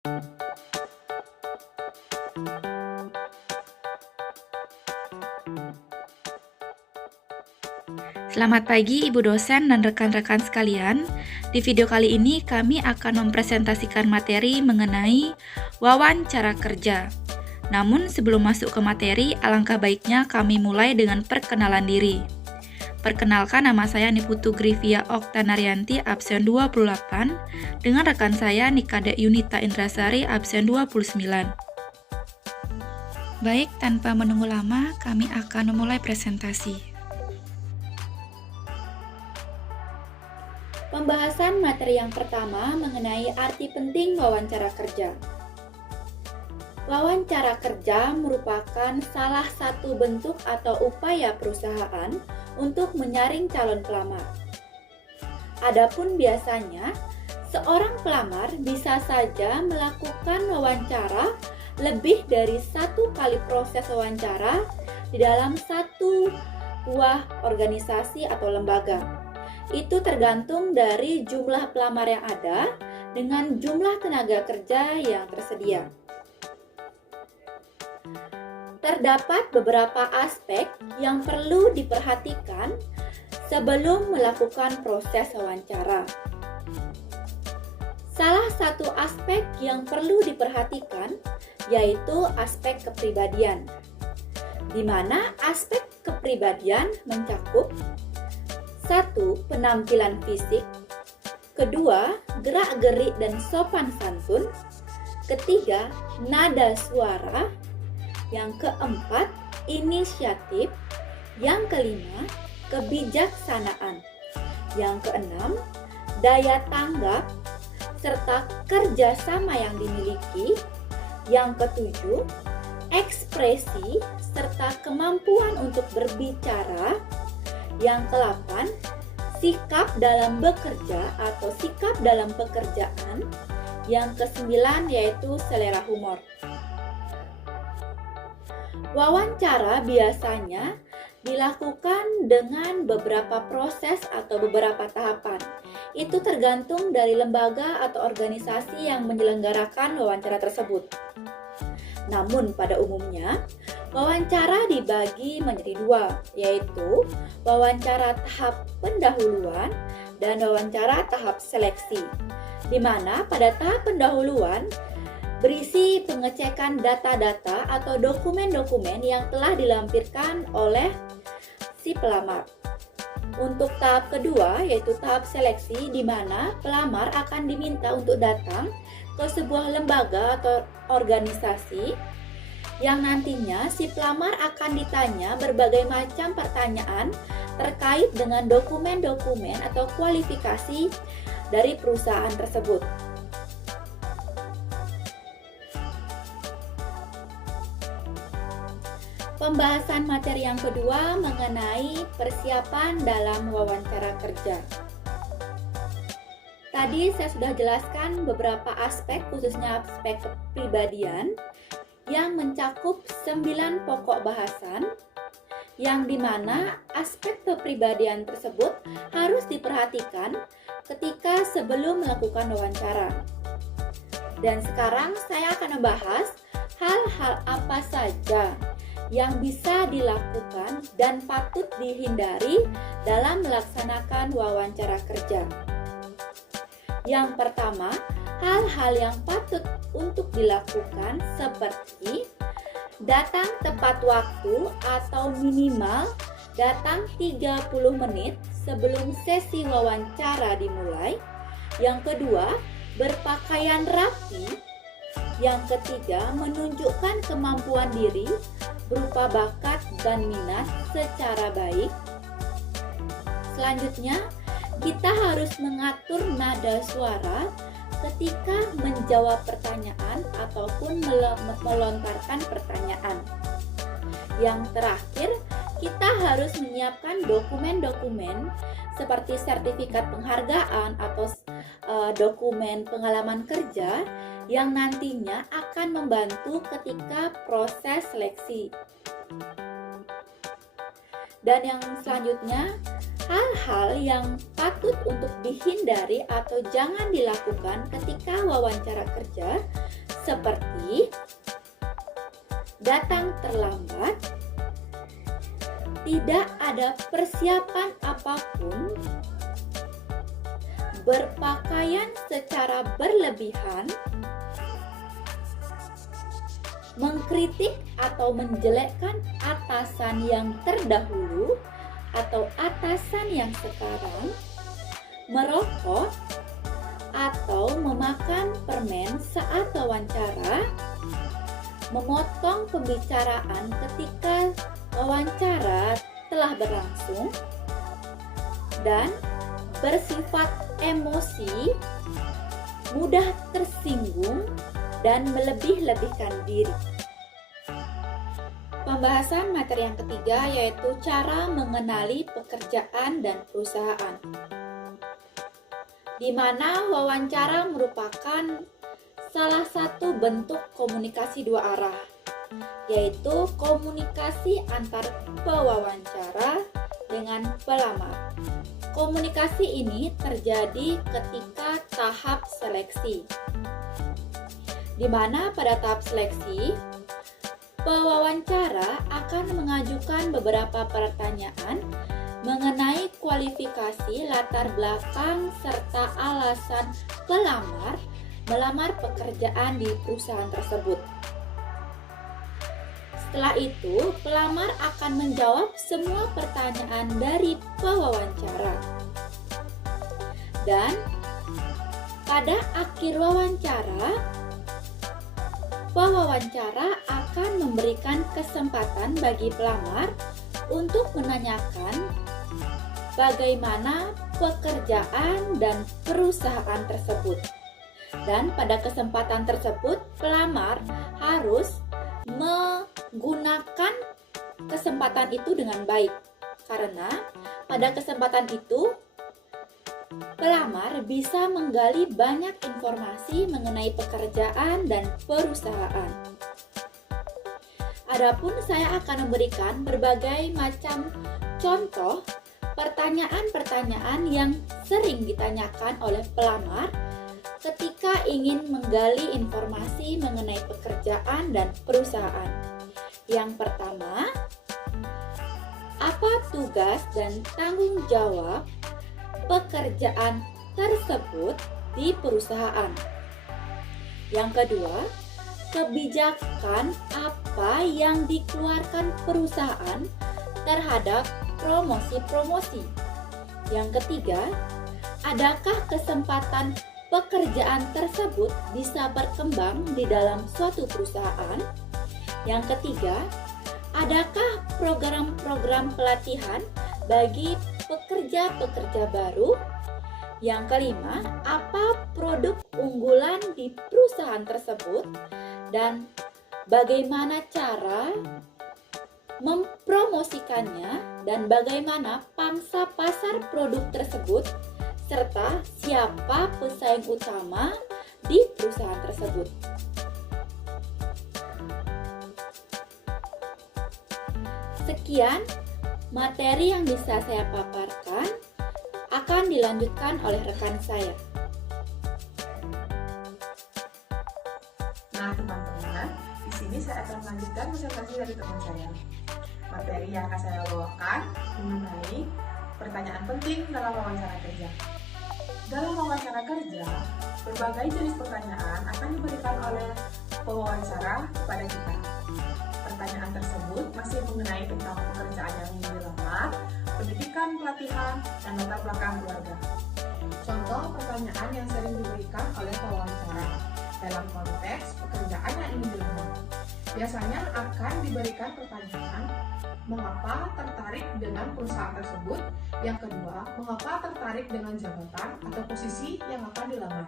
Selamat pagi Ibu dosen dan rekan-rekan sekalian. Di video kali ini kami akan mempresentasikan materi mengenai wawancara kerja. Namun sebelum masuk ke materi, alangkah baiknya kami mulai dengan perkenalan diri. Perkenalkan, nama saya Niputu Grivia Oktanarianti, absen 28, dengan rekan saya Nikade Yunita Indrasari, absen 29. Baik, tanpa menunggu lama, kami akan memulai presentasi. Pembahasan materi yang pertama mengenai arti penting wawancara kerja. Wawancara kerja merupakan salah satu bentuk atau upaya perusahaan untuk menyaring calon pelamar. Adapun biasanya, seorang pelamar bisa saja melakukan wawancara lebih dari satu kali proses wawancara di dalam satu buah organisasi atau lembaga. Itu tergantung dari jumlah pelamar yang ada dengan jumlah tenaga kerja yang tersedia. Terdapat beberapa aspek yang perlu diperhatikan sebelum melakukan proses wawancara. Salah satu aspek yang perlu diperhatikan yaitu aspek kepribadian, di mana aspek kepribadian mencakup 1. Penampilan fisik. 2. Gerak-gerik dan sopan santun. 3. Nada suara. Yang 4. Inisiatif. Yang 5. Kebijaksanaan. Yang 6. Daya tanggap serta kerjasama yang dimiliki. Yang 7. Ekspresi serta kemampuan untuk berbicara. Yang 8, sikap dalam bekerja atau sikap dalam pekerjaan. Yang 9 yaitu selera humor. Wawancara biasanya dilakukan dengan beberapa proses atau beberapa tahapan. Itu tergantung dari lembaga atau organisasi yang menyelenggarakan wawancara tersebut. Namun pada umumnya, wawancara dibagi menjadi dua, yaitu wawancara tahap pendahuluan dan wawancara tahap seleksi. Di mana pada tahap pendahuluan berisi pengecekan data-data atau dokumen-dokumen yang telah dilampirkan oleh si pelamar. Untuk tahap kedua, yaitu tahap seleksi, di mana pelamar akan diminta untuk datang ke sebuah lembaga atau organisasi yang nantinya si pelamar akan ditanya berbagai macam pertanyaan terkait dengan dokumen-dokumen atau kualifikasi dari perusahaan tersebut. Pembahasan materi yang kedua mengenai persiapan dalam wawancara kerja. Tadi saya sudah jelaskan beberapa aspek, khususnya aspek kepribadian, yang mencakup 9 pokok bahasan, yang dimana aspek kepribadian tersebut harus diperhatikan ketika sebelum melakukan wawancara. Dan sekarang saya akan membahas hal-hal apa saja yang bisa dilakukan dan patut dihindari dalam melaksanakan wawancara kerja. Yang pertama, hal-hal yang patut untuk dilakukan seperti datang tepat waktu atau minimal datang 30 menit sebelum sesi wawancara dimulai. Yang kedua, berpakaian rapi. Yang ketiga, menunjukkan kemampuan diri berupa bakat dan minat secara baik. Selanjutnya, kita harus mengatur nada suara ketika menjawab pertanyaan ataupun melontarkan pertanyaan. Yang terakhir, kita harus menyiapkan dokumen-dokumen seperti sertifikat penghargaan atau dokumen pengalaman kerja yang nantinya akan membantu ketika proses seleksi. Dan yang selanjutnya, hal-hal yang patut untuk dihindari atau jangan dilakukan ketika wawancara kerja seperti datang terlambat, tidak ada persiapan apapun, berpakaian secara berlebihan, mengkritik atau menjelekkan atasan yang terdahulu atau atasan yang sekarang, merokok, atau memakan permen saat wawancara, memotong pembicaraan ketika wawancara telah berlangsung, dan bersifat emosi, mudah tersinggung, dan melebih-lebihkan diri. Pembahasan materi yang ketiga yaitu cara mengenali pekerjaan dan perusahaan, di mana wawancara merupakan salah satu bentuk komunikasi dua arah, yaitu komunikasi antar pewawancara dengan pelamar. Komunikasi ini terjadi ketika tahap seleksi, di mana pada tahap seleksi, pewawancara akan mengajukan beberapa pertanyaan mengenai kualifikasi, latar belakang, serta alasan pelamar melamar pekerjaan di perusahaan tersebut. Setelah itu, pelamar akan menjawab semua pertanyaan dari pewawancara. Dan pada akhir wawancara, pewawancara akan memberikan kesempatan bagi pelamar untuk menanyakan bagaimana pekerjaan dan perusahaan tersebut. Dan pada kesempatan tersebut, pelamar harus menggunakan kesempatan itu dengan baik, karena pada kesempatan itu pelamar bisa menggali banyak informasi mengenai pekerjaan dan perusahaan. Adapun saya akan memberikan berbagai macam contoh pertanyaan-pertanyaan yang sering ditanyakan oleh pelamar ketika ingin menggali informasi mengenai pekerjaan dan perusahaan. Yang pertama, apa tugas dan tanggung jawab pekerjaan tersebut di perusahaan? Yang kedua, kebijakan apa yang dikeluarkan perusahaan terhadap promosi-promosi? Yang ketiga, adakah kesempatan pekerjaan tersebut bisa berkembang di dalam suatu perusahaan? Yang ketiga, adakah program-program pelatihan bagi pekerja-pekerja baru? Yang kelima, apa produk unggulan di perusahaan tersebut dan bagaimana cara mempromosikannya, dan bagaimana pangsa pasar produk tersebut, serta siapa pesaing utama di perusahaan tersebut. Sekian materi yang bisa saya paparkan, akan dilanjutkan oleh rekan saya. Nah teman-teman, di sini saya akan melanjutkan presentasi dari teman saya. Materi yang akan saya bawakan mengenai pertanyaan penting dalam wawancara kerja. Dalam wawancara kerja, berbagai jenis pertanyaan akan diberikan oleh pewawancara kepada kita. Pertanyaan tersebut masih mengenai tentang pekerjaan yang ingin dilamar, pendidikan, pelatihan, dan latar belakang keluarga. Contoh pertanyaan yang sering diberikan oleh pewawancara dalam konteks pekerjaan yang ingin dilamar. Biasanya akan diberikan pertanyaan, mengapa tertarik dengan perusahaan tersebut? Yang kedua, mengapa tertarik dengan jabatan atau posisi yang akan dilamar?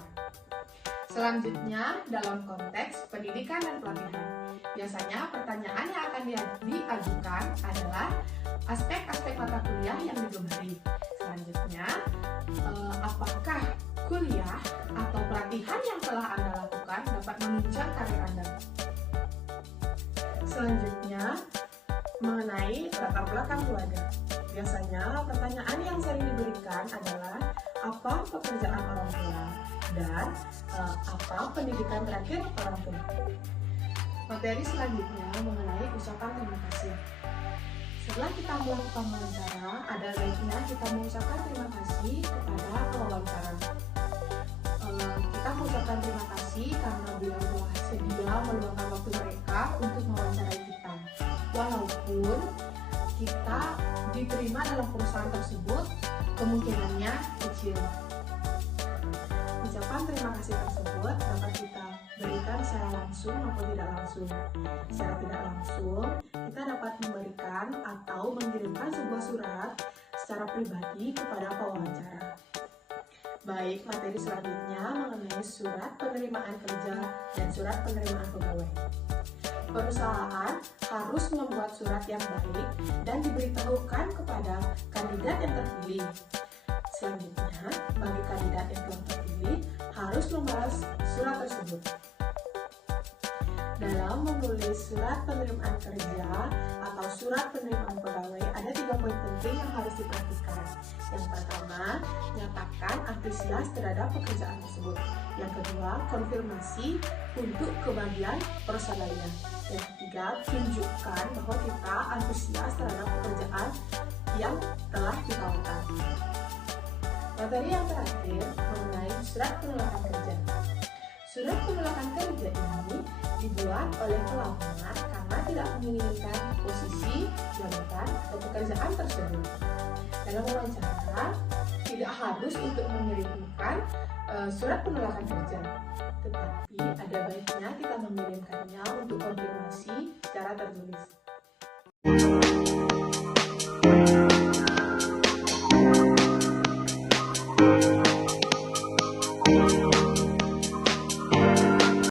Selanjutnya, dalam konteks pendidikan dan pelatihan. Biasanya pertanyaan yang akan diajukan adalah aspek-aspek mata kuliah yang digemari. Selanjutnya, apakah kuliah atau pelatihan yang telah Anda lakukan dapat menunjang karir Anda? Selanjutnya, mengenai latar belakang keluarga. Biasanya pertanyaan yang sering diberikan adalah apa pekerjaan orang tua dan apa pendidikan terakhir orang tua. Materi selanjutnya mengenai ucapan terima kasih. Setelah kita melakukan wawancara, ada baiknya kita mengucapkan terima kasih kepada pewawancara. Kita mengucapkan terima kasih karena beliau telah sedia meluangkan waktu mereka untuk mewawancarai kita. Walaupun kita diterima dalam perusahaan tersebut, kemungkinannya kecil. Ucapan terima kasih tersebut dapat kita berikan secara langsung maupun tidak langsung. Secara tidak langsung, kita dapat memberikan atau mengirimkan sebuah surat secara pribadi kepada pewawancara. Baik, materi selanjutnya mengenai surat penerimaan kerja dan surat penerimaan pegawai. Perusahaan harus membuat surat yang baik dan diberitahukan kepada kandidat yang terpilih. Selanjutnya, bagi kandidat yang telah terpilih harus membalas surat tersebut. Dalam menulis surat penerimaan kerja atau surat penerimaan pegawai, ada 3 poin penting yang harus diperhatikan. Yang pertama, nyatakan antusias terhadap pekerjaan tersebut. Yang kedua, konfirmasi untuk kebahagiaan personalnya. Yang ketiga, tunjukkan bahwa kita antusias terhadap pekerjaan yang telah ditawarkan. Materi yang terakhir mengenai surat penolakan kerja. Surat penolakan kerja ini dibuat oleh pelamar karena tidak menginginkan posisi, jabatan, atau pekerjaan tersebut. Dalam wawancara, tidak harus untuk mengirimkan surat penolakan kerja, tetapi ada baiknya kita mengirimkannya untuk konfirmasi secara tertulis.